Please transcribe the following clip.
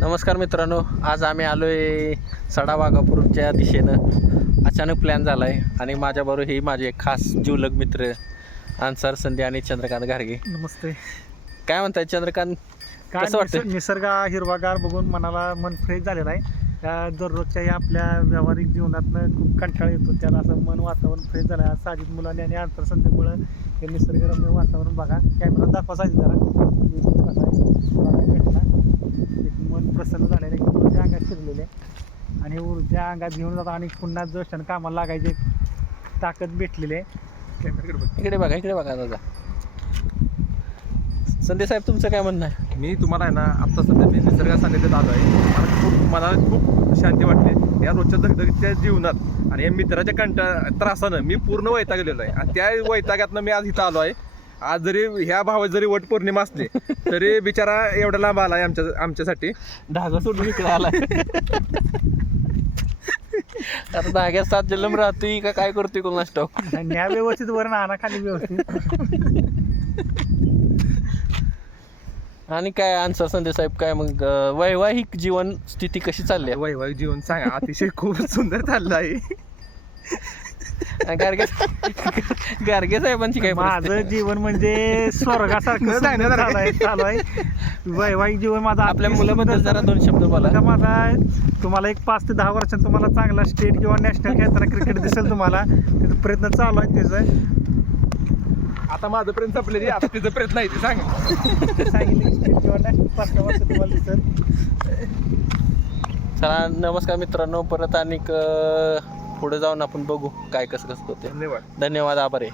नमस्कार मित्रांनो, आज आम्ही आलो आहे सडा वाघापूरच्या दिशेनं. अचानक प्लॅन झाला आहे आणि माझ्याबरोबर हे माझे खास जीवलग मित्र अन्सार संधी आणि चंद्रकांत घारगे. नमस्ते. काय म्हणताय चंद्रकांत, काय कसं वाटतं? निसर्ग हिरवागार बघून मनाला मन फ्रेश झालेलं आहे. त्या दररोजच्या या आपल्या व्यावहारिक जीवनातनं खूप कंटाळा येतो, त्याला असं मन वातावरण फ्रेश झालं आहे. साजिद मुलांनी आणि अंतरसंधीमुळं हे निसर्गरम्य वातावरण बघा. कॅमेरा दाखवा साजिद जरा. कसा आहे बघा भेटला. एक मन प्रसन्न झालेलं आहे, ऊर्जा अंगात शिरलेली आहे आणि ऊर्जा अंगात घेऊन जातो आणि पुन्हा जोशानं कामाला लागायची ताकद भेटलेली आहे. इकडे बघा दादा. संधी साहेब, तुमचं काय म्हणणं आहे? मी तुम्हाला आहे ना, आत्ता सध्या मी निसर्गा सानिध्यात आलो आहे. मला खूप शांती वाटते या रोजच्या धगधगीच्या जीवनात आणि या मित्राच्या त्रासानं मी पूर्ण वैतागलेलो आहे. आणि त्या वैतागातनं मी आज इथं आलो आहे. आज जरी ह्या भावात जरी वट पौर्णिमा असली तरी बिचारा एवढा लांब आला आहे आमच्यासाठी. धागा सोडून इकडे आला. आता धाग्यात सात जन्म राहतोय का काय करतोय कोण नसतो. न्याय व्यवस्थित वर आणा खाली व्यवस्थित. आणि काय अन्सार संधी साहेब, काय मग वैवाहिक जीवन स्थिती कशी चालली आहे? वैवाहिक जीवन सांगा. अतिशय खूप सुंदर चाललं आहे. गारगे साहेबांची काय परिस्थिती? माझं जीवन म्हणजे स्वर्गासारखं चालू आहे. वैवाहिक जीवन माझं आपल्या मुलाबद्दल जरा दोन शब्द बोला. आता माझा तुम्हाला एक 5 ते 10 वर्षांत तुम्हाला चांगला स्टेट किंवा नॅशनल खेळताना क्रिकेट दिसेल. तुम्हाला तिथं प्रयत्न चालू आहे त्याचं. आता माझं प्रयत्न संपले, आता तिचा प्रयत्न आहे ते सांगा. सांगितलं स्टेट किंवा नॅशनल 5 वर्ष तुम्हाला दिसेल. चला, नमस्कार मित्रांनो. परत आणि पुढे जाऊन आपण बघू काय कसं होते. धन्यवाद. धन्यवाद, आभार आहे.